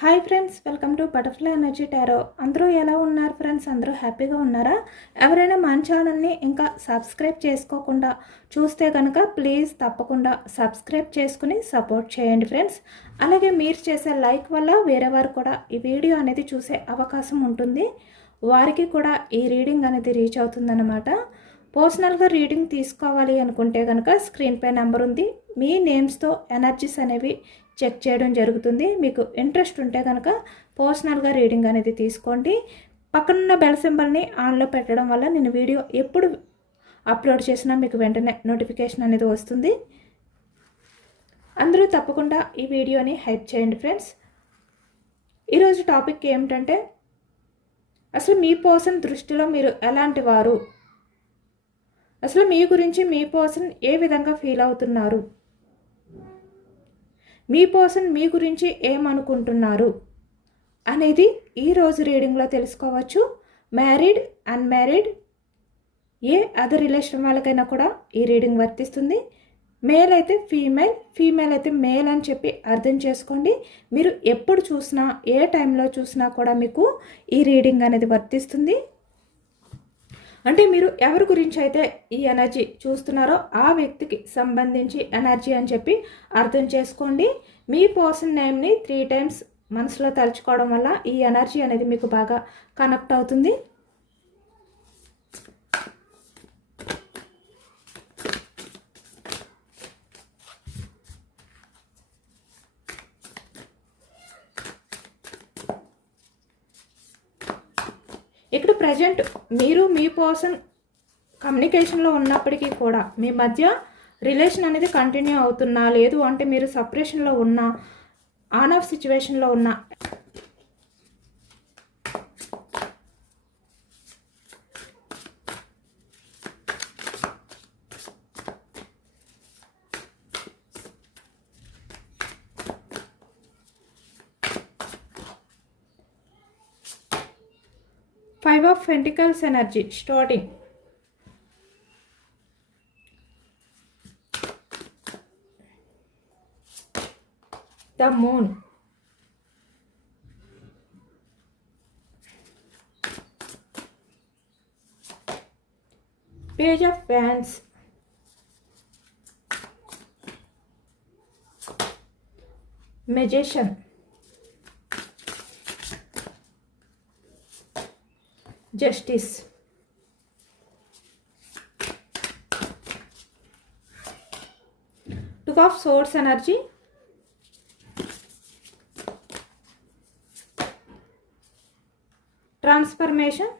Hi friends, welcome to butterfly energy tarot. అందరూ ఎలా ఉన్నారు ఫ్రెండ్స్? అందరూ హ్యాపీగా ఉన్నారా? ఎవరైనా మన ఛానల్ని ఇంకా సబ్స్క్రైబ్ చేసుకోకుండా చూస్తే కనుక ప్లీజ్ తప్పకుండా సబ్స్క్రైబ్ చేసుకుని సపోర్ట్ చేయండి ఫ్రెండ్స్. అలాగే మీరు చేసే లైక్ వల్ల వేరే వారు కూడా ఈ వీడియో అనేది చూసే అవకాశం ఉంటుంది. వారికి కూడా ఈ రీడింగ్ అనేది రీచ్ అవుతుందన్నమాట. పర్సనల్గా రీడింగ్ తీసుకోవాలి అనుకుంటే కనుక స్క్రీన్పై నెంబర్ ఉంది. మీ నేమ్స్తో ఎనర్జీస్ అనేవి చెక్ చేయడం జరుగుతుంది. మీకు ఇంట్రెస్ట్ ఉంటే కనుక పర్సనల్గా రీడింగ్ అనేది తీసుకోండి. పక్కనున్న బెల్ సింబల్ని ఆన్లో పెట్టడం వల్ల నేను వీడియో ఎప్పుడు అప్లోడ్ చేసినా మీకు వెంటనే నోటిఫికేషన్ అనేది వస్తుంది. అందరూ తప్పకుండా ఈ వీడియోని హైప్ చేయండి ఫ్రెండ్స్. ఈరోజు టాపిక్ ఏమిటంటే, అసలు మీ పర్సన్ దృష్టిలో మీరు ఎలాంటి వారు, అసలు మీ గురించి మీ పర్సన్ ఏ విధంగా ఫీల్ అవుతున్నారు, మీ పర్సన్ మీ గురించి ఏమనుకుంటున్నారు అనేది ఈరోజు రీడింగ్లో తెలుసుకోవచ్చు. మ్యారీడ్, అన్మ్యారీడ్, ఏ అదర్ రిలేషన్ వాళ్ళకైనా కూడా ఈ రీడింగ్ వర్తిస్తుంది. మేల్ అయితే ఫీమేల్, ఫీమేల్ అయితే మేల్ అని చెప్పి అర్థం చేసుకోండి. మీరు ఎప్పుడు చూసినా ఏ టైంలో చూసినా కూడా మీకు ఈ రీడింగ్ అనేది వర్తిస్తుంది. అంటే మీరు ఎవరి గురించి అయితే ఈ ఎనర్జీ చూస్తున్నారో ఆ వ్యక్తికి సంబంధించి ఎనర్జీ అని చెప్పి అర్థం చేసుకోండి. మీ పర్సన్ నేమ్ని 3 times మనసులో తలుచుకోవడం వల్ల ఈ ఎనర్జీ అనేది మీకు బాగా కనెక్ట్ అవుతుంది. ఇక్కడ ప్రజెంట్ మీరు మీ పర్సన్ కమ్యూనికేషన్లో ఉన్నప్పటికీ కూడా మీ మధ్య రిలేషన్ అనేది కంటిన్యూ అవుతున్నా, లేదు అంటే మీరు సపరేషన్లో ఉన్నా, ఆన్ ఆఫ్ సిచ్యువేషన్లో ఉన్నా, Five of Pentacles energy starting. The Moon. Page of Wands. Magician. Justice. Two of Swords energy. Transformation.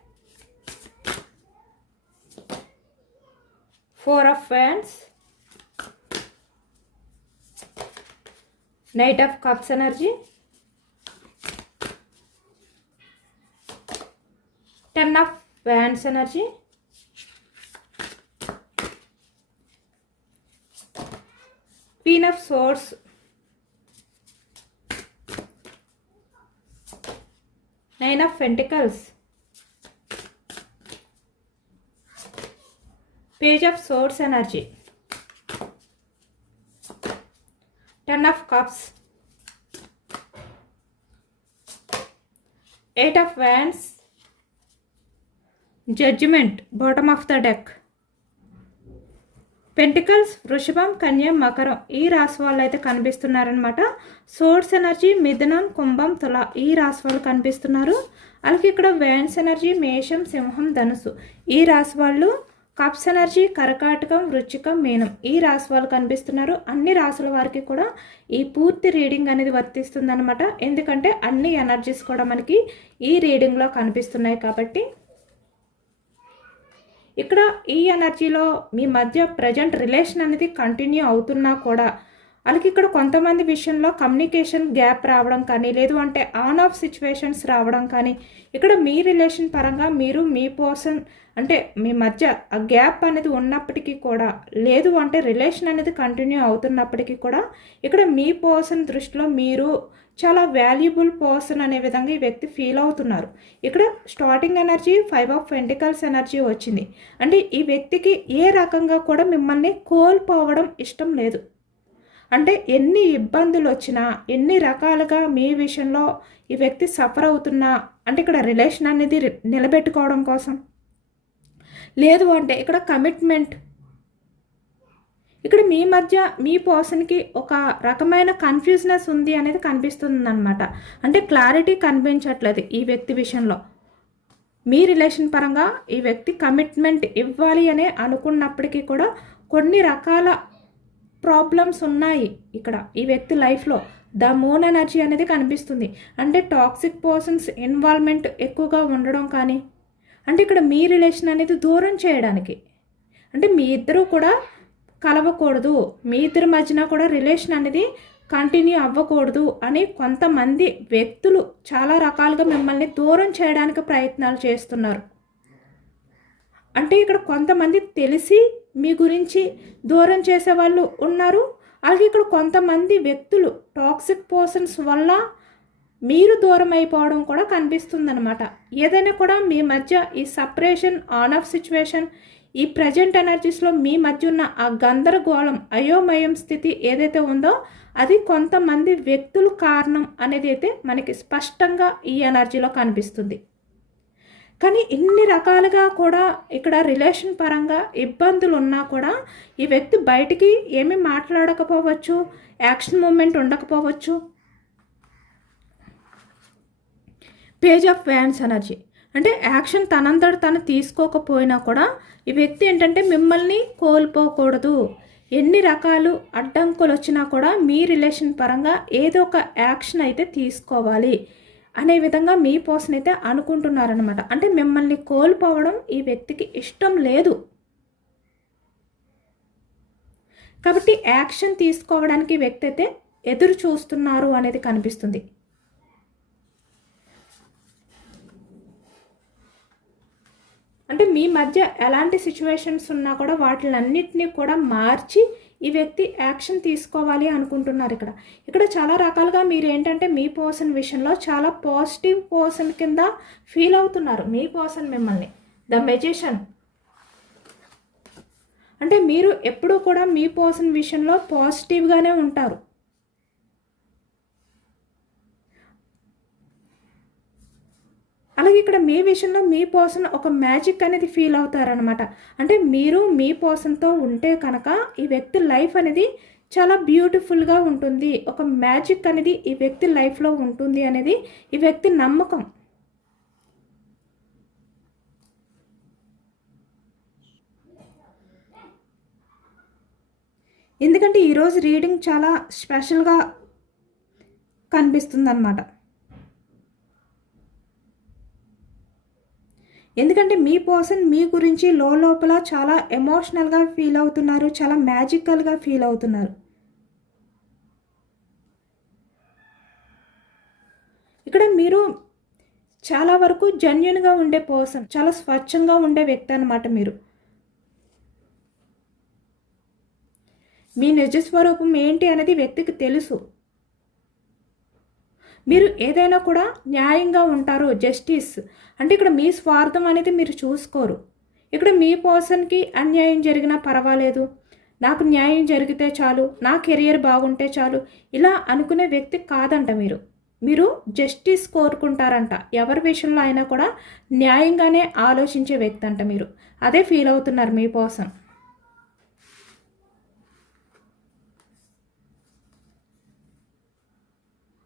4 of Wands. Knight of Cups energy. 10 of Wands energy. Queen of Swords. Nine of Pentacles. Page of Swords energy. 10 of Cups. 8 of Wands. Judgment, bottom of the deck. Pentacles, వృషభం, కన్య, మకరం ఈ రాశి వాళ్ళు అయితే కనిపిస్తున్నారనమాట. Source energy మిథునం, కుంభం, తుల ఈ రాశి వాళ్ళు కనిపిస్తున్నారు. అలాగే ఇక్కడ వ్యాన్స్ ఎనర్జీ మేషం, సింహం, ధనుసు ఈ రాశి వాళ్ళు. కప్స్ ఎనర్జీ కర్కాటకం, వృశ్చికం, మీనం ఈ రాశి వాళ్ళు కనిపిస్తున్నారు. అన్ని రాశుల వారికి కూడా ఈ పూర్తి రీడింగ్ అనేది వర్తిస్తుంది అనమాట. ఎందుకంటే అన్ని ఎనర్జీస్ కూడా మనకి ఈ రీడింగ్లో కనిపిస్తున్నాయి కాబట్టి. ఇక్కడ ఈ ఎనర్జీలో మీ మధ్య ప్రజెంట్ రిలేషన్ అనేది కంటిన్యూ అవుతున్నా కూడా, అలాగే ఇక్కడ కొంతమంది విషయంలో కమ్యూనికేషన్ గ్యాప్ రావడం కానీ, లేదు అంటే ఆన్ ఆఫ్ సిచ్యువేషన్స్ రావడం కానీ, ఇక్కడ మీ రిలేషన్ పరంగా మీరు మీ పర్సన్ అంటే మీ మధ్య ఆ గ్యాప్ అనేది ఉన్నప్పటికీ కూడా, లేదు అంటే రిలేషన్ అనేది కంటిన్యూ అవుతున్నప్పటికీ కూడా, ఇక్కడ మీ పర్సన్ దృష్టిలో మీరు చాలా వాల్యుబుల్ పర్సన్ అనే విధంగా ఈ వ్యక్తి ఫీల్ అవుతున్నారు. ఇక్కడ starting energy 5 of Pentacles energy వచ్చింది. అంటే ఈ వ్యక్తికి ఏ రకంగా కూడా మిమ్మల్ని కోల్పోవడం ఇష్టం లేదు. అంటే ఎన్ని ఇబ్బందులు వచ్చినా, ఎన్ని రకాలుగా మీ విషయంలో ఈ వ్యక్తి సఫర్ అవుతున్నా, అంటే ఇక్కడ రిలేషన్ అనేది నిలబెట్టుకోవడం కోసం, లేదు అంటే ఇక్కడ కమిట్మెంట్, ఇక్కడ మీ మధ్య మీ పర్సన్కి ఒక రకమైన కన్ఫ్యూజ్నెస్ ఉంది అనేది కనిపిస్తుంది అనమాట. అంటే క్లారిటీ కనిపించట్లేదు ఈ వ్యక్తి విషయంలో. మీ రిలేషన్ పరంగా ఈ వ్యక్తి కమిట్మెంట్ ఇవ్వాలి అనే అనుకున్నప్పటికీ కూడా కొన్ని రకాల ప్రాబ్లమ్స్ ఉన్నాయి ఇక్కడ ఈ వ్యక్తి లైఫ్లో. ద మూన్ ఎనర్జీ అనేది కనిపిస్తుంది. అంటే టాక్సిక్ పర్సన్స్ ఇన్వాల్వ్మెంట్ ఎక్కువగా ఉండడం కానీ, అంటే ఇక్కడ మీ రిలేషన్ అనేది దూరం చేయడానికి, అంటే మీ ఇద్దరు కూడా కలవకూడదు, మీ ఇద్దరి మధ్యన కూడా రిలేషన్ అనేది కంటిన్యూ అవ్వకూడదు అని కొంతమంది వ్యక్తులు చాలా రకాలుగా మిమ్మల్ని దూరం చేయడానికి ప్రయత్నాలు చేస్తున్నారు. అంటే ఇక్కడ కొంతమంది తెలిసి మీ గురించి దూరం చేసే వాళ్ళు ఉన్నారు. అలాగే ఇక్కడ కొంతమంది వ్యక్తులు టాక్సిక్ పర్సన్స్ వల్ల మీరు దూరం అయిపోవడం కూడా కనిపిస్తుందన్నమాట. ఏదైనా కూడా మీ మధ్య ఈ సపరేషన్, ఆన్ ఆఫ్ సిచ్యువేషన్, ఈ ప్రజెంట్ ఎనర్జీస్లో మీ మధ్య ఉన్న ఆ గందరగోళం, అయోమయం స్థితి ఏదైతే ఉందో అది కొంతమంది వ్యక్తులు కారణం అనేది అయితే మనకి స్పష్టంగా ఈ ఎనర్జీలో కనిపిస్తుంది. కానీ ఇన్ని రకాలుగా కూడా ఇక్కడ రిలేషన్ పరంగా ఇబ్బందులు ఉన్నా కూడా ఈ వ్యక్తి బయటికి ఏమీ మాట్లాడకపోవచ్చు, యాక్షన్ మూమెంట్ ఉండకపోవచ్చు. పేజ్ ఆఫ్ వ్యాండ్స్ ఎనర్జీ అంటే యాక్షన్ తనంతట తను తీసుకోకపోయినా కూడా ఈ వ్యక్తి ఏంటంటే మిమ్మల్ని కోల్పోకూడదు, ఎన్ని రకాలు అడ్డంకులు వచ్చినా కూడా మీ రిలేషన్ పరంగా ఏదో ఒక యాక్షన్ అయితే తీసుకోవాలి అనే విధంగా మీ పర్సన్ అయితే అనుకుంటున్నారనమాట. అంటే మిమ్మల్ని కోల్పోవడం ఈ వ్యక్తికి ఇష్టం లేదు, కాబట్టి యాక్షన్ తీసుకోవడానికి ఈ వ్యక్తి అయితే ఎదురు చూస్తున్నారు అనేది కనిపిస్తుంది. అంటే మీ మధ్య ఎలాంటి సిచ్యువేషన్స్ ఉన్నా కూడా వాటిలన్నిటినీ కూడా మార్చి ఈ వ్యక్తి యాక్షన్ తీసుకోవాలి అనుకుంటున్నారు. ఇక్కడ చాలా రకాలుగా మీరు ఏంటంటే మీ పర్సన్ విషయంలో చాలా పాజిటివ్ పర్సన్ కింద ఫీల్ అవుతున్నారు. మీ పర్సన్ మిమ్మల్ని ద మెజిషియన్, అంటే మీరు ఎప్పుడూ కూడా మీ పర్సన్ విషయంలో పాజిటివ్గానే ఉంటారు. అలాగే ఇక్కడ మీ విషయంలో మీ పర్సన్ ఒక మ్యాజిక్ అనేది ఫీల్ అవుతారనమాట. అంటే మీరు మీ పర్సన్తో ఉంటే కనుక ఈ వ్యక్తి లైఫ్ అనేది చాలా బ్యూటిఫుల్గా ఉంటుంది, ఒక మ్యాజిక్ అనేది ఈ వ్యక్తి లైఫ్లో ఉంటుంది అనేది ఈ వ్యక్తి నమ్మకం. ఎందుకంటే ఈరోజు రీడింగ్ చాలా స్పెషల్గా కనిపిస్తుంది అన్నమాట. ఎందుకంటే మీ పర్సన్ మీ గురించి లోపల చాలా ఎమోషనల్గా ఫీల్ అవుతున్నారు, చాలా మ్యాజికల్గా ఫీల్ అవుతున్నారు. ఇక్కడ మీరు చాలా వరకు జెన్యూన్గా ఉండే పర్సన్, చాలా స్వచ్ఛంగా ఉండే వ్యక్తి అన్నమాట. మీరు మీ నిజస్వరూపం ఏంటి అనేది వ్యక్తికి తెలుసు. మీరు ఏదైనా కూడా న్యాయంగా ఉంటారు, జస్టిస్. అంటే ఇక్కడ మీ స్వార్థం అనేది మీరు చూసుకోరు. ఇక్కడ మీ పర్సన్కి అన్యాయం జరిగినా పర్వాలేదు, నాకు న్యాయం జరిగితే చాలు, నా కెరియర్ బాగుంటే చాలు, ఇలా అనుకునే వ్యక్తి కాదంట. మీరు జస్టిస్ కోరుకుంటారంట. ఎవరి విషయంలో అయినా కూడా న్యాయంగానే ఆలోచించే వ్యక్తి అంట. మీరు అదే ఫీల్ అవుతున్నారు మీ పర్సన్.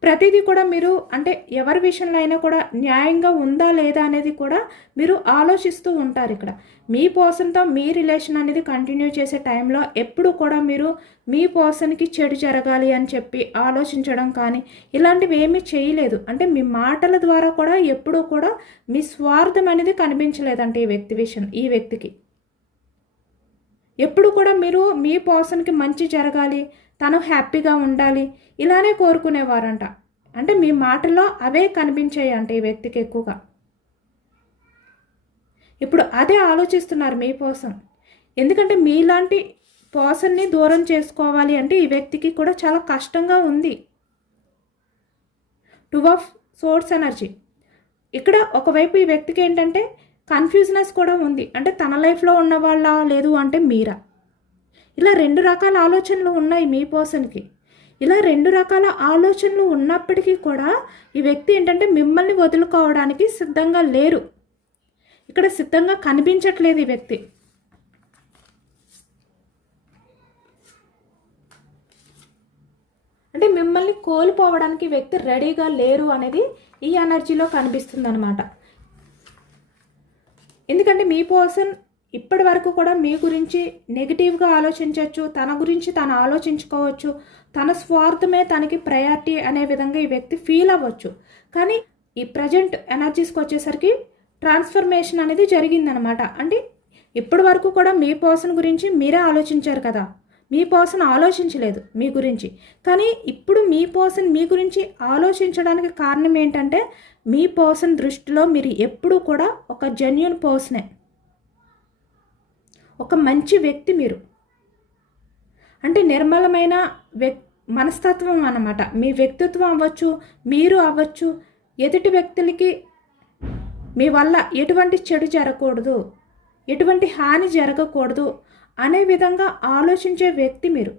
ప్రతిదీ కూడా మీరు అంటే ఎవరి విషయంలో అయినా కూడా న్యాయంగా ఉందా లేదా అనేది కూడా మీరు ఆలోచిస్తూ ఉంటారు. ఇక్కడ మీ పర్సన్తో మీ రిలేషన్ అనేది కంటిన్యూ చేసే టైంలో ఎప్పుడు కూడా మీరు మీ పర్సన్కి చెడు జరగాలి అని చెప్పి ఆలోచించడం కానీ ఇలాంటివి ఏమీ చేయలేదు. అంటే మీ మాటల ద్వారా కూడా ఎప్పుడూ కూడా మీ స్వార్థం అనేది కనిపించలేదంటే ఈ వ్యక్తికి ఎప్పుడు కూడా మీరు మీ పర్సన్కి మంచి జరగాలి, తను హ్యాపీగా ఉండాలి, ఇలానే కోరుకునేవారంట. అంటే మీ మాటల్లో అవే కనిపించాయి అంటే ఈ వ్యక్తికి ఎక్కువగా. ఇప్పుడు అదే ఆలోచిస్తున్నారు మీ పర్సన్. ఎందుకంటే మీలాంటి పర్సన్ని దూరం చేసుకోవాలి అంటే ఈ వ్యక్తికి కూడా చాలా కష్టంగా ఉంది. 2 ఆఫ్ సోర్స్ ఎనర్జీ. ఇక్కడ ఒకవైపు ఈ వ్యక్తికి ఏంటంటే కన్ఫ్యూజ్నెస్ కూడా ఉంది. అంటే తన లైఫ్లో ఉన్న వాళ్ళ లేదు అంటే మీరా. ఇలా 2 రకాల ఆలోచనలు ఉన్నాయి మీ పర్సన్కి. ఇలా 2 రకాల ఆలోచనలు ఉన్నప్పటికీ కూడా ఈ వ్యక్తి ఏంటంటే మిమ్మల్ని వదులుకోవడానికి సిద్ధంగా లేరు. ఇక్కడ సిద్ధంగా కనిపించట్లేదు ఈ వ్యక్తి. అంటే మిమ్మల్ని కోల్పోవడానికి వ్యక్తి రెడీగా లేరు అనేది ఈ ఎనర్జీలో కనిపిస్తుంది అనమాట. ఎందుకంటే మీ పర్సన్ ఇప్పటి వరకు కూడా మీ గురించి నెగిటివ్గా ఆలోచించవచ్చు, తన గురించి తను ఆలోచించుకోవచ్చు, తన స్వార్థమే తనకి ప్రయారిటీ అనే విధంగా ఈ వ్యక్తి ఫీల్ అవ్వచ్చు. కానీ ఈ ప్రజెంట్ ఎనర్జీస్కి వచ్చేసరికి ట్రాన్స్ఫర్మేషన్ అనేది జరిగిందనమాట. అంటే ఇప్పటి వరకు కూడా మీ పర్సన్ గురించి మీరే ఆలోచించారు కదా, మీ పర్సన్ ఆలోచించలేదు మీ గురించి. కానీ ఇప్పుడు మీ పర్సన్ మీ గురించి ఆలోచించడానికి కారణం ఏంటంటే మీ పర్సన్ దృష్టిలో మీరు ఎప్పుడూ కూడా ఒక జెన్యూన్ పర్సనే, ఒక మంచి వ్యక్తి మీరు. అంటే నిర్మలమైన మనస్తత్వం అన్నమాట. మీ వ్యక్తిత్వం అవ్వచ్చు, మీరు అవ్వచ్చు. ఎదుటి వ్యక్తులకి మీ వల్ల ఎటువంటి చెడు జరగకూడదు, ఎటువంటి హాని జరగకూడదు అనే విధంగా ఆలోచించే వ్యక్తి మీరు.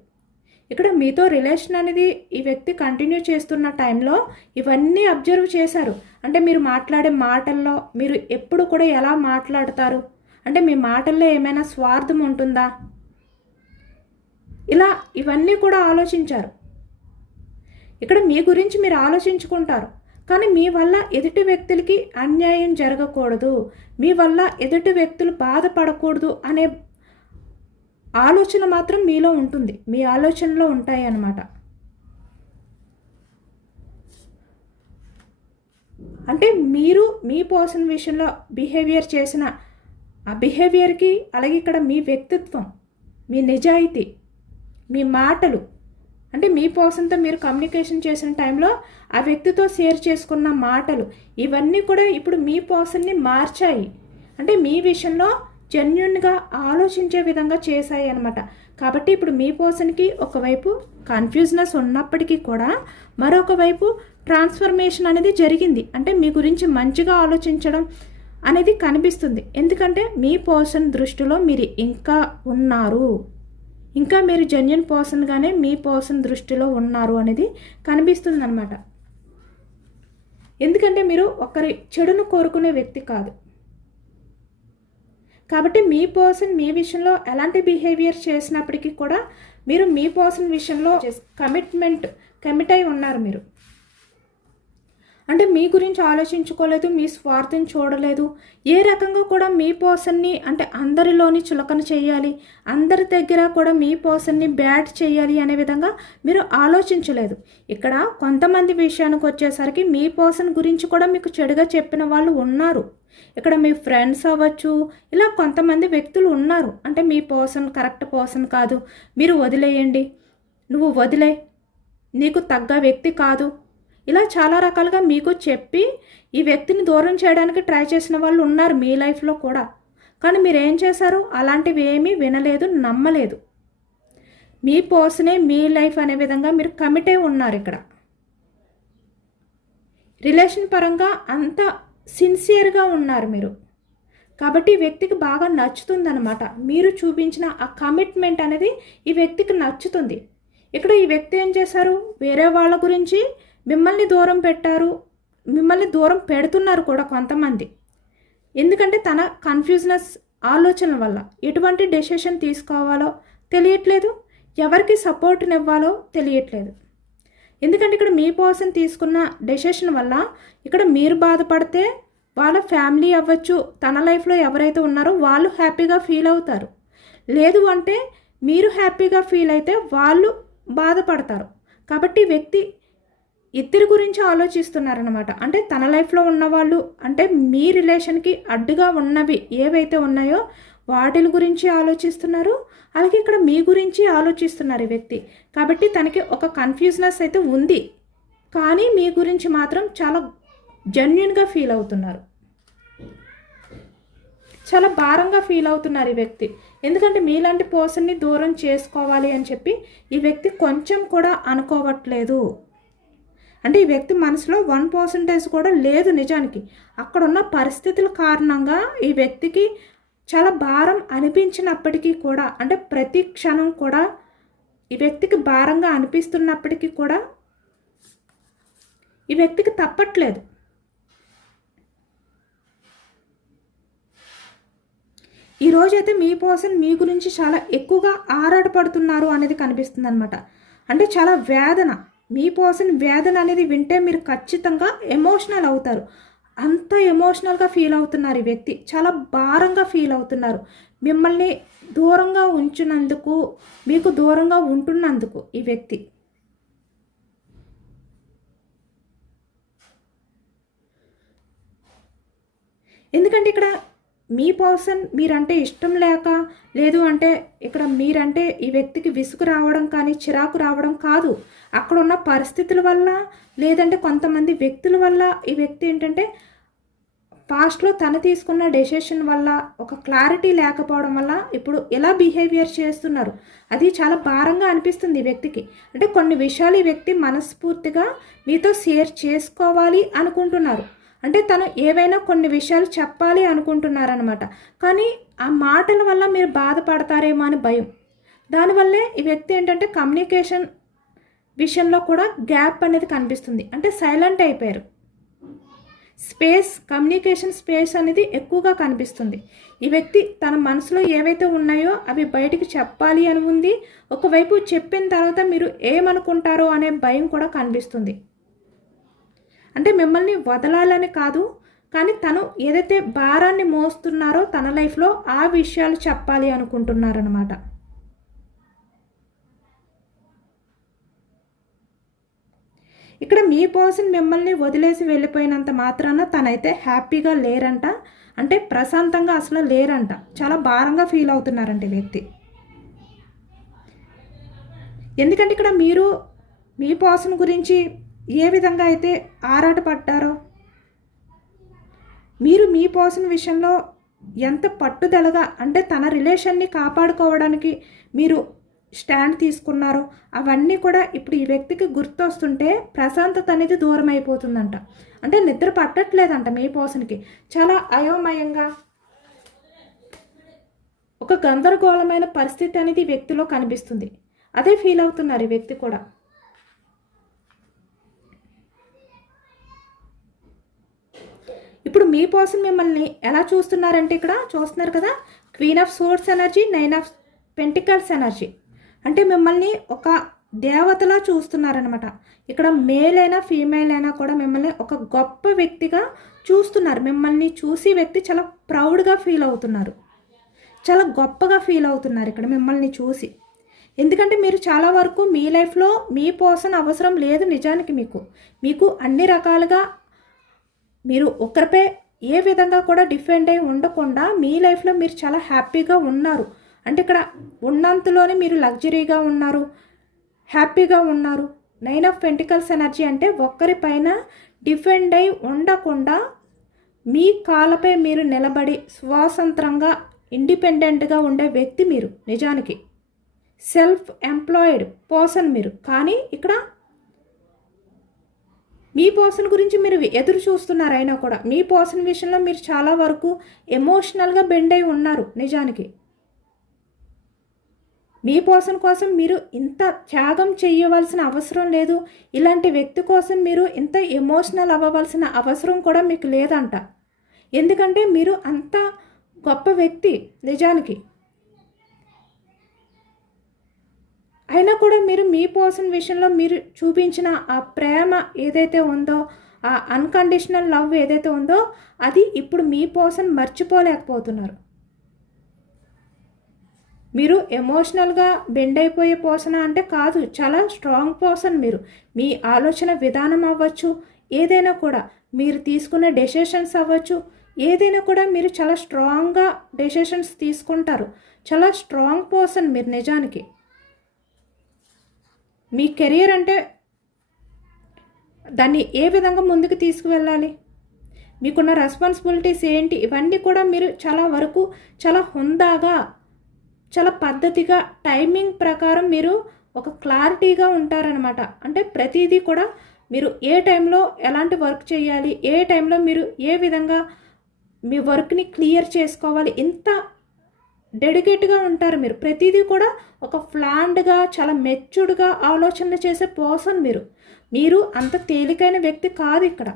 ఇక్కడ మీతో రిలేషన్ అనేది ఈ వ్యక్తి కంటిన్యూ చేస్తున్న టైంలో ఇవన్నీ అబ్జర్వ్ చేశారు. అంటే మీరు మాట్లాడే మాటల్లో మీరు ఎప్పుడు కూడా ఎలా మాట్లాడతారు, అంటే మీ మాటల్లో ఏమైనా స్వార్థం ఉంటుందా, ఇలా ఇవన్నీ కూడా ఆలోచించారు. ఇక్కడ మీ గురించి మీరు ఆలోచించుకుంటారు. కానీ మీ వల్ల ఎదుటి వ్యక్తులకి అన్యాయం జరగకూడదు, మీ వల్ల ఎదుటి వ్యక్తులు బాధపడకూడదు అనే ఆలోచన మాత్రం మీలో ఉంటుంది, మీ ఆలోచనలో ఉంటాయి అన్నమాట. అంటే మీరు మీ పర్సన్ విషయంలో బిహేవియర్ చేసిన ఆ బిహేవియర్కి, అలాగే ఇక్కడ మీ వ్యక్తిత్వం, మీ నిజాయితీ, మీ మాటలు, అంటే మీ పర్సన్తో మీరు కమ్యూనికేషన్ చేసిన టైంలో ఆ వ్యక్తితో షేర్ చేసుకున్న మాటలు, ఇవన్నీ కూడా ఇప్పుడు మీ పర్సన్ని మార్చాయి. అంటే మీ విషయంలో జెన్యున్గా ఆలోచించే విధంగా చేశాయి అన్నమాట. కాబట్టి ఇప్పుడు మీ పర్సన్కి ఒకవైపు కన్ఫ్యూజ్నెస్ ఉన్నప్పటికీ కూడా మరొక వైపు ట్రాన్స్ఫర్మేషన్ అనేది జరిగింది. అంటే మీ గురించి మంచిగా ఆలోచించడం అనేది కనిపిస్తుంది. ఎందుకంటే మీ పర్సన్ దృష్టిలో మీరు ఇంకా ఉన్నారు, ఇంకా మీరు జెన్యున్ పర్సన్గానే మీ పర్సన్ దృష్టిలో ఉన్నారు అనేది కనిపిస్తుంది అన్నమాట. ఎందుకంటే మీరు ఒకరి చెడును కోరుకునే వ్యక్తి కాదు. కాబట్టి మీ పర్సన్ మీ విషయంలో ఎలాంటి బిహేవియర్ చేసినప్పటికీ కూడా మీరు మీ పర్సన్ విషయంలో కమిట్ అయి ఉన్నారు. మీరు అంటే మీ గురించి ఆలోచించుకోలేదు, మీ స్వార్థం చూడలేదు, ఏ రకంగా కూడా మీ పర్సన్ని అంటే అందరిలోని చులకన చేయాలి, అందరి దగ్గర కూడా మీ పర్సన్ని బ్యాడ్ చేయాలి అనే విధంగా మీరు ఆలోచించలేదు. ఇక్కడ కొంతమంది విషయానికి వచ్చేసరికి మీ పర్సన్ గురించి కూడా మీకు చెడుగా చెప్పిన వాళ్ళు ఉన్నారు. ఇక్కడ మీ ఫ్రెండ్స్ అవ్వచ్చు, ఇలా కొంతమంది వ్యక్తులు ఉన్నారు. అంటే మీ పర్సన్ కరెక్ట్ పర్సన్ కాదు, మీరు వదిలేయండి, నువ్వు వదిలే, నీకు తగ్గ వ్యక్తి కాదు, ఇలా చాలా రకాలుగా మీకు చెప్పి ఈ వ్యక్తిని దూరం చేయడానికి ట్రై చేసిన వాళ్ళు ఉన్నారు మీ లైఫ్లో కూడా. కానీ మీరు ఏం చేశారు, అలాంటివి ఏమీ వినలేదు, నమ్మలేదు. మీ పర్సనే మీ లైఫ్ అనే విధంగా మీరు కమిట్ అయి ఉన్నారు. ఇక్కడ రిలేషన్ పరంగా అంత సిన్సియర్గా ఉన్నారు మీరు. కాబట్టి ఈ వ్యక్తికి బాగా నచ్చుతుందన్నమాట. మీరు చూపించిన ఆ కమిట్మెంట్ అనేది ఈ వ్యక్తికి నచ్చుతుంది. ఇక్కడ ఈ వ్యక్తి ఏం చేశారు, వేరే వాళ్ళ గురించి మిమ్మల్ని దూరం పెట్టారు, మిమ్మల్ని దూరం పెడుతున్నారు కూడా కొంతమంది. ఎందుకంటే తన కన్ఫ్యూజ్నెస్ ఆలోచనల వల్ల ఎటువంటి డెసిషన్ తీసుకోవాలో తెలియట్లేదు, ఎవరికి సపోర్ట్నివ్వాలో తెలియట్లేదు. ఎందుకంటే ఇక్కడ మీ పర్సన్ తీసుకున్న డెసిషన్ వల్ల ఇక్కడ మీరు బాధపడితే వాళ్ళ ఫ్యామిలీ అవ్వచ్చు, తన లైఫ్లో ఎవరైతే ఉన్నారో వాళ్ళు హ్యాపీగా ఫీల్ అవుతారు. లేదు అంటే మీరు హ్యాపీగా ఫీల్ అయితే వాళ్ళు బాధపడతారు. కాబట్టి వ్యక్తి ఇద్దరి గురించి ఆలోచిస్తున్నారనమాట. అంటే తన లైఫ్లో ఉన్నవాళ్ళు, అంటే మీ రిలేషన్కి అడ్డుగా ఉన్నవి ఏవైతే ఉన్నాయో వాటి గురించి ఆలోచిస్తున్నారు, అలాగే ఇక్కడ మీ గురించి ఆలోచిస్తున్నారు ఈ వ్యక్తి. కాబట్టి తనకి ఒక కన్ఫ్యూజ్నెస్ అయితే ఉంది, కానీ మీ గురించి మాత్రం చాలా జెన్యున్గా ఫీల్ అవుతున్నారు, చాలా భారంగా ఫీల్ అవుతున్నారు ఈ వ్యక్తి. ఎందుకంటే మీలాంటి పర్సన్ని దూరం చేసుకోవాలి అని చెప్పి ఈ వ్యక్తి కొంచెం కూడా అనుకోవట్లేదు. అంటే ఈ వ్యక్తి మనసులో 1% కూడా లేదు నిజానికి. అక్కడున్న పరిస్థితుల కారణంగా ఈ వ్యక్తికి చాలా భారం అనిపించినప్పటికీ కూడా, అంటే ప్రతి క్షణం కూడా ఈ వ్యక్తికి భారంగా అనిపిస్తున్నప్పటికీ కూడా ఈ వ్యక్తికి తప్పట్లేదు. ఈరోజైతే మీ పర్సన్ మీ గురించి చాలా ఎక్కువగా ఆరాటపడుతున్నారు అనేది కనిపిస్తుంది అనమాట. అంటే చాలా వేదన, మీ పర్సన్ వేదన అనేది వింటే మీరు ఖచ్చితంగా ఎమోషనల్ అవుతారు. అంత ఎమోషనల్గా ఫీల్ అవుతున్నారు ఈ వ్యక్తి, చాలా భారంగా ఫీల్ అవుతున్నారు. మిమ్మల్ని దూరంగా ఉంచినందుకు, మీకు దూరంగా ఉంటున్నందుకు ఈ వ్యక్తి. ఎందుకంటే ఇక్కడ మీ పర్సన్ మీరంటే ఇష్టం లేక, లేదు అంటే ఇక్కడ మీరంటే ఈ వ్యక్తికి విసుగు రావడం కానీ చిరాకు రావడం కాదు, అక్కడ ఉన్న పరిస్థితుల వల్ల, లేదంటే కొంతమంది వ్యక్తుల వల్ల ఈ వ్యక్తి ఏంటంటే పాస్ట్లో తను తీసుకున్న డెసిషన్ వల్ల, ఒక క్లారిటీ లేకపోవడం వల్ల ఇప్పుడు ఎలా బిహేవియర్ చేస్తున్నారు అది చాలా భారంగా అనిపిస్తుంది ఈ వ్యక్తికి. అంటే కొన్ని విషయాలు ఈ వ్యక్తి మనస్ఫూర్తిగా మీతో షేర్ చేసుకోవాలి అనుకుంటున్నారు. అంటే తను ఏవైనా కొన్ని విషయాలు చెప్పాలి అనుకుంటున్నారనమాట. కానీ ఆ మాటల వల్ల మీరు బాధపడతారేమో అని భయం. దానివల్లే ఈ వ్యక్తి ఏంటంటే కమ్యూనికేషన్ విషయంలో కూడా గ్యాప్ అనేది కనిపిస్తుంది. అంటే సైలెంట్ అయిపోయారు. కమ్యూనికేషన్ స్పేస్ అనేది ఎక్కువగా కనిపిస్తుంది. ఈ వ్యక్తి తన మనసులో ఏవైతే ఉన్నాయో అవి బయటికి చెప్పాలి అని ఉంది. ఒకవైపు చెప్పిన తర్వాత మీరు ఏమనుకుంటారో అనే భయం కూడా కనిపిస్తుంది. అంటే మిమ్మల్ని వదలాలని కాదు, కానీ తను ఏదైతే భారాన్ని మోస్తున్నారో తన లైఫ్లో ఆ విషయాలు చెప్పాలి అనుకుంటున్నారనమాట. ఇక్కడ మీ పర్సన్ మిమ్మల్ని వదిలేసి వెళ్ళిపోయినంత మాత్రాన తనైతే హ్యాపీగా లేరంట. అంటే ప్రశాంతంగా అసలు లేరంట, చాలా భారంగా ఫీల్ అవుతున్నారంట ఈ వ్యక్తి. ఎందుకంటే ఇక్కడ మీరు మీ పర్సన్ గురించి ఏ విధంగా అయితే ఆరాటపడ్డారో, మీరు మీ పర్సన్ విషయంలో ఎంత పట్టుదలగా, అంటే తన రిలేషన్ని కాపాడుకోవడానికి మీరు స్టాండ్ తీసుకున్నారో అవన్నీ కూడా ఇప్పుడు ఈ వ్యక్తికి గుర్తొస్తుంటే ప్రశాంతత అనేది దూరం అయిపోతుందంట. అంటే నిద్ర పట్టట్లేదంట మీ పర్సన్కి. చాలా అయోమయంగా, ఒక గందరగోళమైన పరిస్థితి అనేది ఈ వ్యక్తిలో కనిపిస్తుంది. అదే ఫీల్ అవుతున్నారు ఈ వ్యక్తి కూడా. ఇప్పుడు మీ పర్సన్ మిమ్మల్ని ఎలా చూస్తున్నారంటే ఇక్కడ చూస్తున్నారు కదా, queen of swords energy, 9 of pentacles energy. అంటే మిమ్మల్ని ఒక దేవతలా చూస్తున్నారనమాట. ఇక్కడ మేల్ అయినా ఫీమేల్ అయినా కూడా మిమ్మల్ని ఒక గొప్ప వ్యక్తిగా చూస్తున్నారు. మిమ్మల్ని చూసి వ్యక్తి చాలా ప్రౌడ్గా ఫీల్ అవుతున్నారు, చాలా గొప్పగా ఫీల్ అవుతున్నారు ఇక్కడ మిమ్మల్ని చూసి. ఎందుకంటే మీరు చాలా వరకు మీ లైఫ్లో మీ పర్సన్ అవసరం లేదు నిజానికి. మీకు అన్ని రకాలుగా మీరు ఒకరిపై ఏ విధంగా కూడా డిపెండ్ అయి ఉండకుండా మీ లైఫ్లో మీరు చాలా హ్యాపీగా ఉన్నారు. అంటే ఇక్కడ ఉన్నంతలోనే మీరు లగ్జరీగా ఉన్నారు, హ్యాపీగా ఉన్నారు. 9 ఆఫ్ పెంటికల్స్ ఎనర్జీ అంటే ఒక్కరిపైన డిపెండ్ అయి ఉండకుండా మీ కాళ్ళపై మీరు నిలబడి స్వాతంత్రంగా ఇండిపెండెంట్గా ఉండే వ్యక్తి మీరు నిజానికి. సెల్ఫ్ ఎంప్లాయిడ్ పర్సన్ మీరు. కానీ ఇక్కడ మీ పర్సన్ గురించి మీరు ఎదురు చూస్తున్నారు. అయినా కూడా మీ పర్సన్ విషయంలో మీరు చాలా వరకు ఎమోషనల్గా బెండ్ అయి ఉన్నారు నిజానికి. మీ పర్సన్ కోసం మీరు ఇంత త్యాగం చేయవలసిన అవసరం లేదు. ఇలాంటి వ్యక్తి కోసం మీరు ఇంత ఎమోషనల్ అవ్వవలసిన అవసరం కూడా మీకు లేదంట. ఎందుకంటే మీరు అంత గొప్ప వ్యక్తి నిజానికి. అయినా కూడా మీరు మీ పర్సన్ విషయంలో మీరు చూపించిన ఆ ప్రేమ ఏదైతే ఉందో, ఆ అన్కండిషనల్ లవ్ ఏదైతే ఉందో అది ఇప్పుడు మీ పర్సన్ మర్చిపోలేకపోతున్నారు. మీరు ఎమోషనల్గా బెండ్ అయిపోయే పర్సన్ అంటే కాదు, చాలా స్ట్రాంగ్ పర్సన్ మీరు. మీ ఆలోచన విధానం అవ్వచ్చు, ఏదైనా కూడా మీరు తీసుకునే డెసిషన్స్ అవ్వచ్చు, ఏదైనా కూడా మీరు చాలా స్ట్రాంగ్గా డెసిషన్స్ తీసుకుంటారు. చాలా స్ట్రాంగ్ పర్సన్ మీరు నిజానికి. మీ కెరియర్ అంటే దాన్ని ఏ విధంగా ముందుకు తీసుకువెళ్ళాలి, మీకున్న రెస్పాన్సిబిలిటీస్ ఏంటి, ఇవన్నీ కూడా మీరు చాలా వరకు చాలా హుందాగా, చాలా పద్ధతిగా, టైమింగ్ ప్రకారం మీరు ఒక క్లారిటీగా ఉంటారనమాట. అంటే ప్రతిదీ కూడా మీరు ఏ టైంలో ఎలాంటి వర్క్ చేయాలి, ఏ టైంలో మీరు ఏ విధంగా మీ వర్క్ని క్లియర్ చేసుకోవాలి, ఇంత డెడికేట్గా ఉంటారు. మీరు ప్రతిదీ కూడా ఒక ప్లాన్డ్గా చాలా మెచ్యూర్డ్గా ఆలోచనలు చేసే పర్సన్ మీరు అంత తేలికైన వ్యక్తి కాదు. ఇక్కడ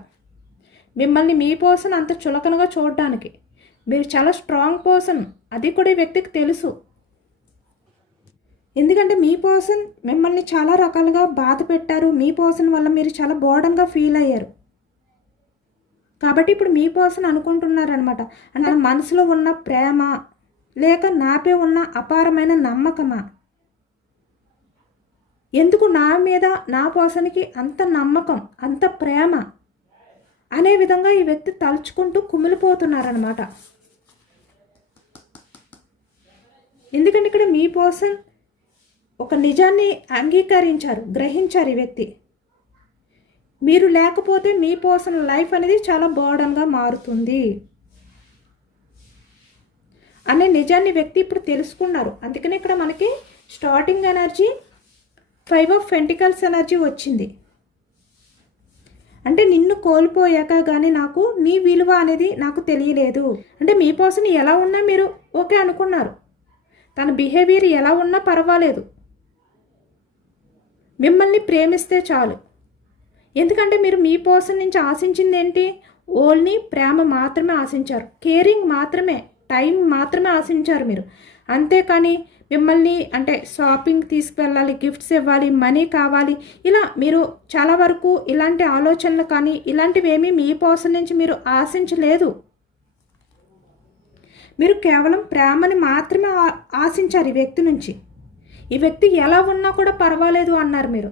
మిమ్మల్ని మీ పర్సన్ అంత చులకనగా చూడడానికి మీరు చాలా స్ట్రాంగ్ పర్సన్, అది కూడా ఈ వ్యక్తికి తెలుసు. ఎందుకంటే మీ పర్సన్ మిమ్మల్ని చాలా రకాలుగా బాధ పెట్టారు, మీ పర్సన్ వల్ల మీరు చాలా బోర్డన్గా ఫీల్ అయ్యారు. కాబట్టి ఇప్పుడు మీ పర్సన్ అనుకుంటున్నారనమాట, అంటే మనసులో ఉన్న ప్రేమ లేక నాపై ఉన్న అపారమైన నమ్మకమా, ఎందుకు నా మీద నా పర్సన్కి అంత నమ్మకం అంత ప్రేమ అనే విధంగా ఈ వ్యక్తి తలుచుకుంటూ కుమిలిపోతున్నారనమాట. ఎందుకంటే ఇక్కడ మీ పర్సన్ ఒక నిజాన్ని అంగీకరించారు, గ్రహించారు. ఈ వ్యక్తి మీరు లేకపోతే మీ పర్సన్ లైఫ్ అనేది చాలా బర్డన్గా మారుతుంది అనే నిజాన్ని వ్యక్తి ఇప్పుడు తెలుసుకున్నారు. అందుకని ఇక్కడ మనకి starting energy 5 of pentacles energy వచ్చింది. అంటే నిన్ను కోల్పోయాక కానీ నాకు నీ విలువ అనేది నాకు తెలియలేదు. అంటే మీ పర్సన్ ఎలా ఉన్నా మీరు ఓకే అనుకున్నారు, తన బిహేవియర్ ఎలా ఉన్నా పర్వాలేదు, మిమ్మల్ని ప్రేమిస్తే చాలు. ఎందుకంటే మీరు మీ పర్సన్ నుంచి ఆశించింది ఏంటి? ఓన్లీ ప్రేమ మాత్రమే ఆశించారు, కేరింగ్ మాత్రమే, టైం మాత్రమే ఆశించారు మీరు. అంతేకాని మిమ్మల్ని అంటే షాపింగ్ తీసుకువెళ్ళాలి, గిఫ్ట్స్ ఇవ్వాలి, మనీ కావాలి, ఇలా మీరు చాలా వరకు ఇలాంటి ఆలోచనలు కానీ ఇలాంటివి ఏమీ మీ పర్సన్ నుంచి మీరు ఆశించలేదు. మీరు కేవలం ప్రేమని మాత్రమే ఆశించారు ఈ వ్యక్తి నుంచి. ఈ వ్యక్తి ఎలా ఉన్నా కూడా పర్వాలేదు అన్నారు మీరు.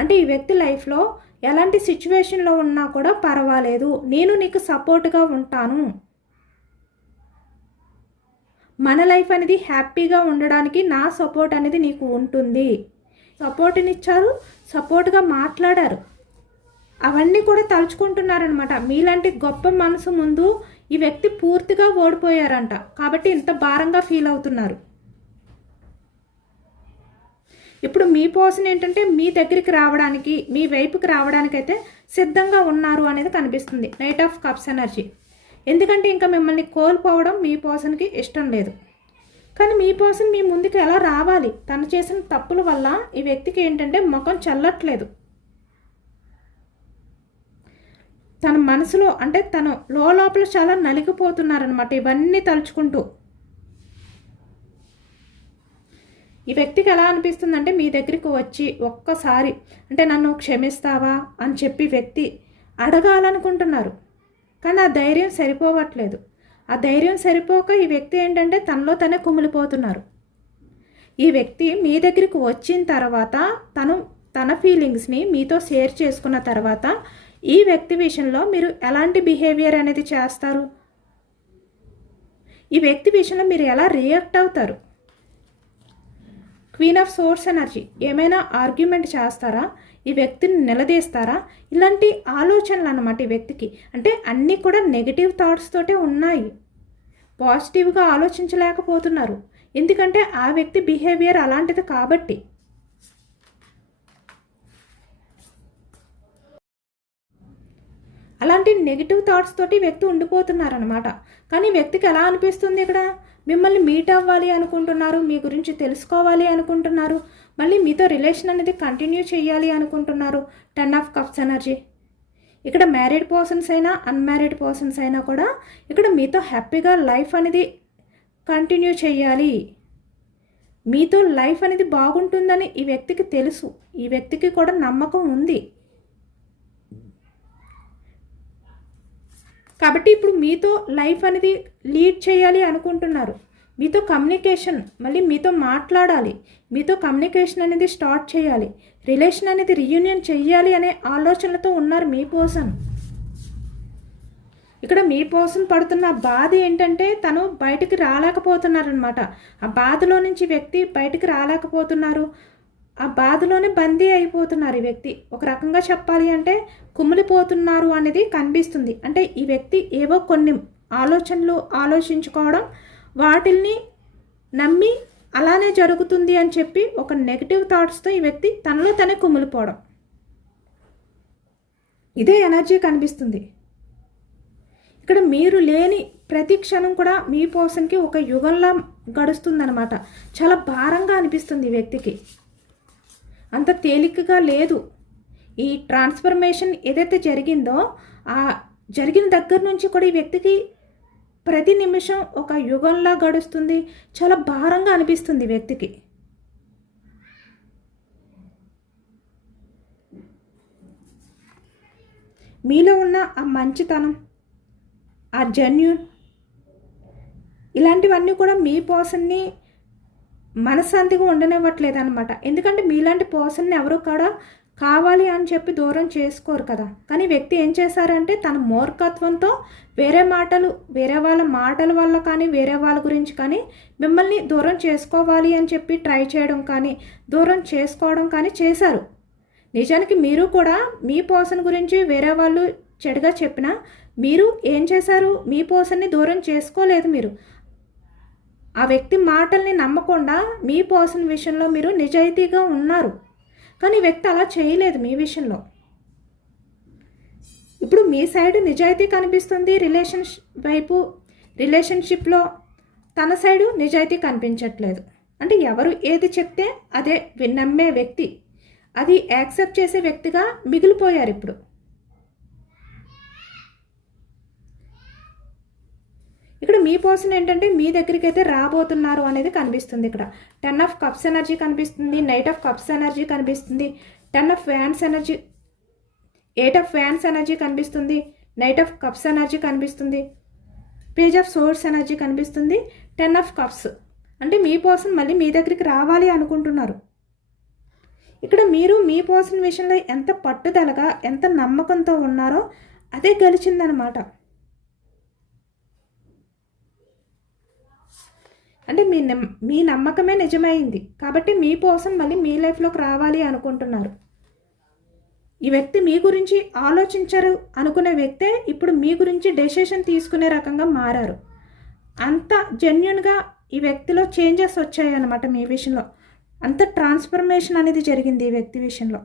అంటే ఈ వ్యక్తి లైఫ్లో ఎలాంటి సిచ్యువేషన్లో ఉన్నా కూడా పర్వాలేదు, నేను నీకు సపోర్ట్గా ఉంటాను, మన లైఫ్ అనేది హ్యాపీగా ఉండడానికి నా సపోర్ట్ అనేది నీకు ఉంటుంది. సపోర్ట్నిచ్చారు, సపోర్ట్గా మాట్లాడారు, అవన్నీ కూడా తలుచుకుంటున్నారనమాట. మీలాంటి గొప్ప మనసు ముందు ఈ వ్యక్తి పూర్తిగా ఓడిపోయారంట, కాబట్టి ఇంత భారంగా ఫీల్ అవుతున్నారు. ఇప్పుడు మీ పర్సన్ ఏంటంటే మీ దగ్గరికి రావడానికి, మీ వైపుకి రావడానికైతే సిద్ధంగా ఉన్నారు అనేది కనిపిస్తుంది. Knight of cups energy. ఎందుకంటే ఇంకా మిమ్మల్ని కోల్పోవడం మీ పర్సన్కి ఇష్టం లేదు. కానీ మీ పర్సన్ మీ ముందుకు ఎలా రావాలి? తను చేసిన తప్పుల వల్ల ఈ వ్యక్తికి ఏంటంటే ముఖం చల్లట్లేదు. తన మనసులో అంటే తను లోపల చాలా నలిగిపోతున్నారనమాట ఇవన్నీ తలుచుకుంటూ. ఈ వ్యక్తికి ఎలా అనిపిస్తుందంటే మీ దగ్గరికి వచ్చి ఒక్కసారి అంటే నన్ను క్షమిస్తావా అని చెప్పి వ్యక్తి అడగాలనుకుంటున్నారు. కానీ ఆ ధైర్యం సరిపోవట్లేదు. ఆ ధైర్యం సరిపోక ఈ వ్యక్తి ఏంటంటే తనలో తనే కుమిలిపోతున్నారు. ఈ వ్యక్తి మీ దగ్గరికి వచ్చిన తర్వాత తన ఫీలింగ్స్ని మీతో షేర్ చేసుకున్న తర్వాత ఈ వ్యక్తి విషయంలో మీరు ఎలాంటి బిహేవియర్ అనేది చేస్తారు? ఈ వ్యక్తి విషయంలో మీరు ఎలా రియాక్ట్ అవుతారు? Queen of swords energy. ఏమైనా ఆర్గ్యుమెంట్ చేస్తారా? ఈ వ్యక్తిని నిలదీస్తారా? ఇలాంటి ఆలోచనలు అన్నమాట ఈ వ్యక్తికి. అంటే అన్నీ కూడా నెగిటివ్ థాట్స్ తోటే ఉన్నాయి, పాజిటివ్గా ఆలోచించలేకపోతున్నారు. ఎందుకంటే ఆ వ్యక్తి బిహేవియర్ అలాంటిది కాబట్టి. అలాంటి నెగిటివ్ థాట్స్ తోటి వ్యక్తి ఉండిపోతున్నారనమాట. కానీ వ్యక్తికి ఎలా అనిపిస్తుంది? ఇక్కడ మిమ్మల్ని మీట్ అవ్వాలి అనుకుంటున్నారు, మీ గురించి తెలుసుకోవాలి అనుకుంటున్నారు, మళ్ళీ మీతో రిలేషన్ అనేది కంటిన్యూ చేయాలి అనుకుంటున్నారు. 10 ఆఫ్ కప్స్ ఎనర్జీ. ఇక్కడ మ్యారీడ్ పర్సన్స్ అయినా అన్మ్యారీడ్ పర్సన్స్ అయినా కూడా ఇక్కడ మీతో హ్యాపీగా లైఫ్ అనేది కంటిన్యూ చేయాలి, మీతో లైఫ్ అనేది బాగుంటుందని ఈ వ్యక్తికి తెలుసు. ఈ వ్యక్తికి కూడా నమ్మకం ఉంది. కాబట్టి ఇప్పుడు మీతో లైఫ్ అనేది లీడ్ చేయాలి అనుకుంటున్నారు. మీతో కమ్యూనికేషన్, మళ్ళీ మీతో మాట్లాడాలి, మీతో కమ్యూనికేషన్ అనేది స్టార్ట్ చేయాలి, రిలేషన్ అనేది రీయూనియన్ చేయాలి అనే ఆలోచనలతో ఉన్నారు మీ పర్సన్. ఇక్కడ మీ పర్సన్ పడుతున్న బాధ ఏంటంటే తను బయటికి రాలేకపోతున్నారనమాట. ఆ బాధలో నుంచి వ్యక్తి బయటికి రాలేకపోతున్నారు, ఆ బాధలోనే బందీ అయిపోతున్నారు ఈ వ్యక్తి. ఒక రకంగా చెప్పాలి అంటే కుమిలిపోతున్నారు అనేది కనిపిస్తుంది. అంటే ఈ వ్యక్తి ఏవో కొన్ని ఆలోచనలు ఆలోచించుకోవడం, వాటిల్ని నమ్మి అలానే జరుగుతుంది అని చెప్పి ఒక నెగిటివ్ థాట్స్తో ఈ వ్యక్తి తనలో తనే కుమిలిపోవడం, ఇదే ఎనర్జీ కనిపిస్తుంది. ఇక్కడ మీరు లేని ప్రతి క్షణం కూడా మీ పర్సన్కి ఒక యుగంలా గడుస్తుందన్నమాట. చాలా భారంగా అనిపిస్తుంది ఈ వ్యక్తికి, అంత తేలికగా లేదు. ఈ ట్రాన్స్ఫర్మేషన్ ఏదైతే జరిగిందో ఆ జరిగిన దగ్గర నుంచి కూడా ఈ వ్యక్తికి ప్రతి నిమిషం ఒక యుగంలా గడుస్తుంది. చాలా భారంగా అనిపిస్తుంది వ్యక్తికి. మీలో ఉన్న ఆ మంచితనం, ఆ జెన్యూన్, ఇలాంటివన్నీ కూడా మీ పర్సన్ని మనశ్శాంతిగా ఉండనివ్వట్లేదు అనమాట. ఎందుకంటే మీలాంటి పర్సన్ని ఎవరు కూడా కావాలి అని చెప్పి దూరం చేసుకోరు కదా. కానీ వ్యక్తి ఏం చేశారంటే తన మూర్ఖత్వంతో వేరే వాళ్ళ మాటల వల్ల కానీ వేరే వాళ్ళ గురించి కానీ మిమ్మల్ని దూరం చేసుకోవాలి అని చెప్పి ట్రై చేయడం కానీ దూరం చేసుకోవడం కానీ చేశారు. నిజానికి మీరు కూడా మీ పర్సన్ గురించి వేరే వాళ్ళు చెడుగా చెప్పినా మీరు ఏం చేశారు, మీ పర్సన్ని దూరం చేసుకోలేదు. మీరు ఆ వ్యక్తి మాటల్ని నమ్మకుండా మీ పర్సన్ విషయంలో మీరు నిజాయితీగా ఉన్నారు. కానీ వ్యక్తి అలా చేయలేదు మీ విషయంలో. ఇప్పుడు మీ సైడ్ నిజాయితీ కనిపిస్తుంది రిలేషన్షిప్లో, తన సైడు నిజాయితీ కనిపించట్లేదు. అంటే ఎవరు ఏది చెప్తే అదే నమ్మే వ్యక్తి, అది యాక్సెప్ట్ చేసే వ్యక్తిగా మిగిలిపోయారు ఇప్పుడు. ఇక్కడ మీ పర్సన్ ఏంటంటే మీ దగ్గరికి అయితే రాబోతున్నారు అనేది కనిపిస్తుంది. ఇక్కడ 10 ఆఫ్ కప్స్ ఎనర్జీ కనిపిస్తుంది, నైట్ ఆఫ్ కప్స్ ఎనర్జీ కనిపిస్తుంది, 10 of wands energy, 8 of wands energy కనిపిస్తుంది, నైట్ ఆఫ్ కప్స్ ఎనర్జీ కనిపిస్తుంది, పేజ్ ఆఫ్ సోర్స్ ఎనర్జీ కనిపిస్తుంది, 10 ఆఫ్ కప్స్. అంటే మీ పర్సన్ మళ్ళీ మీ దగ్గరికి రావాలి అనుకుంటున్నారు. ఇక్కడ మీరు మీ పర్సన్ విషయంలో ఎంత పట్టుదలగా ఎంత నమ్మకంతో ఉన్నారో అదే గెలిచిందనమాట. అంటే మీ నమ్మకమే నిజమైంది కాబట్టి మీ పర్సన్ మళ్ళీ మీ లైఫ్లోకి రావాలి అనుకుంటున్నారు. ఈ వ్యక్తి మీ గురించి ఆలోచించరు అనుకునే వ్యక్తే ఇప్పుడు మీ గురించి డెసిషన్ తీసుకునే రకంగా మారారు. అంత జెన్యున్గా ఈ వ్యక్తిలో చేంజెస్ వచ్చాయి అన్నమాట. మీ విషయంలో అంత ట్రాన్స్ఫర్మేషన్ అనేది జరిగింది ఈ వ్యక్తి విషయంలో.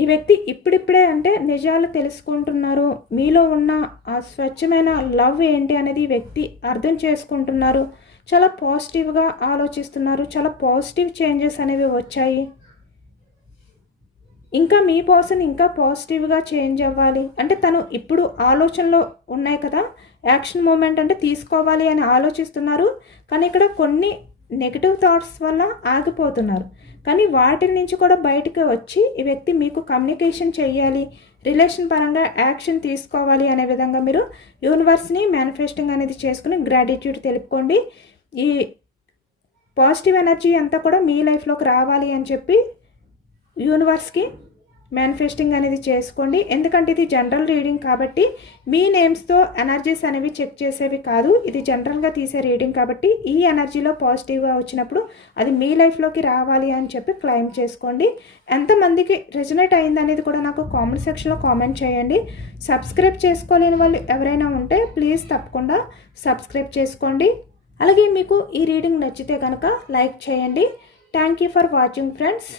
ఈ వ్యక్తి ఇప్పుడిప్పుడే అంటే నిజాలు తెలుసుకుంటున్నారు. మీలో ఉన్న ఆ స్వచ్ఛమైన లవ్ ఏంటి అనేది ఈ వ్యక్తి అర్థం చేసుకుంటున్నారు. చాలా పాజిటివ్గా ఆలోచిస్తున్నారు. చాలా పాజిటివ్ చేంజెస్ అనేవి వచ్చాయి. ఇంకా మీ పర్సన్ ఇంకా పాజిటివ్గా చేంజ్ అవ్వాలి అంటే తను ఇప్పుడు ఆలోచనలో ఉన్నాయి కదా, యాక్షన్ మూమెంట్ అంటే తీసుకోవాలి అని ఆలోచిస్తున్నారు. కానీ ఇక్కడ కొన్ని నెగిటివ్ థాట్స్ వల్ల ఆగిపోతున్నారు. కానీ వాటి నుంచి కూడా బయటకు వచ్చి ఈ వ్యక్తి మీకు కమ్యూనికేషన్ చేయాలి, రిలేషన్ పరంగా యాక్షన్ తీసుకోవాలి అనే విధంగా మీరు యూనివర్స్ని మేనిఫెస్టింగ్ అనేది చేసుకుని గ్రాటిట్యూడ్ తెలుపుకోండి. ఈ పాజిటివ్ ఎనర్జీ అంతా కూడా మీ లైఫ్లోకి రావాలి అని చెప్పి యూనివర్స్కి మేనిఫెస్టింగ్ అనేది చేసుకోండి. ఎందుకంటే ఇది జనరల్ రీడింగ్ కాబట్టి మీ నేమ్స్తో ఎనర్జీస్ అనేవి చెక్ చేసేవి కాదు. ఇది జనరల్గా తీసే రీడింగ్ కాబట్టి ఈ ఎనర్జీలో పాజిటివ్గా వచ్చినప్పుడు అది మీ లైఫ్లోకి రావాలి అని చెప్పి క్లెయిమ్ చేసుకోండి. ఎంతమందికి రెజొనేట్ అయింది అనేది కూడా నాకు కామెంట్ సెక్షన్లో కామెంట్ చేయండి. సబ్స్క్రైబ్ చేసుకోలేని వాళ్ళు ఎవరైనా ఉంటే ప్లీజ్ తప్పకుండా సబ్స్క్రైబ్ చేసుకోండి. అలాగే మీకు ఈ రీడింగ్ నచ్చితే కనుక లైక్ చేయండి. Thank you for watching friends.